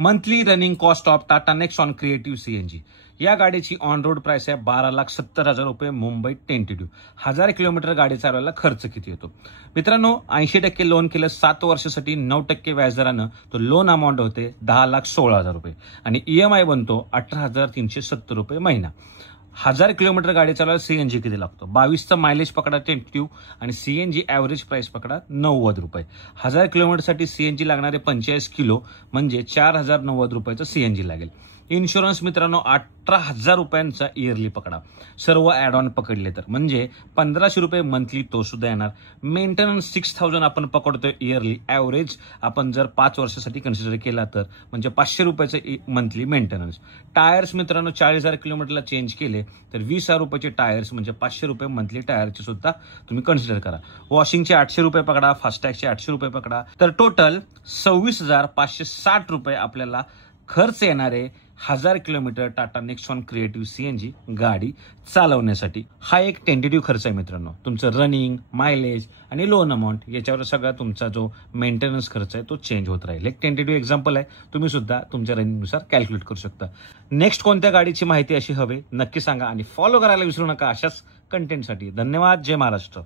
Monthly running cost of Tata Nexon creative CNG या गाडीची on road price आहे 12,70,000 रुपये. मुंबई टेंटेटिव्ह 1000 किलोमीटर गाडी चालवायला खर्च किती येतो मित्रांनो? 80% लोन केलं 7 वर्षासाठी 9% व्याजदरानं तो लोन अमाऊंट होते 10,16,000 रुपये आणि ईएमआय बनतो 18,370 रुपये महिना. 1000 किलोमीटर गाडी चालवायला सीएनजी किती लागतो? 22चं मायलेज पकडा टेंटेटिव्ह आणि सीएनजी ॲव्हरेज प्राइस पकडा 90 रुपये. 1000 किलोमीटरसाठी सीएनजी लागणारे 45 किलो म्हणजे 4,090 रुपयाचं सीएनजी लागेल. इन्शुरन्स मित्रांनो 18,000 रुपयांचा इयरली पकडा. सर्व ॲड ऑन पकडले तर म्हणजे 1,500 रुपये मंथली तो सुद्धा येणार. मेंटेनन्स 6,000 आपण पकडतोय इयरली. ॲव्हरेज आपण जर 5 वर्षासाठी कन्सिडर केला तर म्हणजे 500 रुपयाचं मंथली मेंटेनन्स. टायर्स मित्रांनो 40,000 किलोमीटरला चेंज केले तर 20,000 रुपयाचे टायर्स म्हणजे 500 रुपये मंथली टायरचे सुद्धा तुम्ही कन्सिडर करा. वॉशिंगचे 800 रुपये पकडा, फास्टॅगचे 800 रुपये पकडा, तर टोटल 26,560 रुपये आपल्याला खर्च येणारे 1000 kilometre Tata Nexon creative CNG गाडी चालवण्यासाठी. हा एक टेंटेटिव्ह खर्च आहे मित्रांनो. तुमचं रनिंग, मायलेज आणि लोन अमाऊंट याच्यावर सगळा तुमचा जो मेंटेनन्स खर्च आहे तो चेंज होत राहील. एक टेंटेटिव्ह एक्झाम्पल आहे, तुम्ही सुद्धा तुमच्या रनिंगनुसार कॅल्क्युलेट करू शकता. नेक्स्ट कोणत्या गाडीची माहिती अशी हवी नक्की सांगा आणि फॉलो करायला विसरू नका अशाच कंटेंटसाठी. धन्यवाद. जय महाराष्ट्र.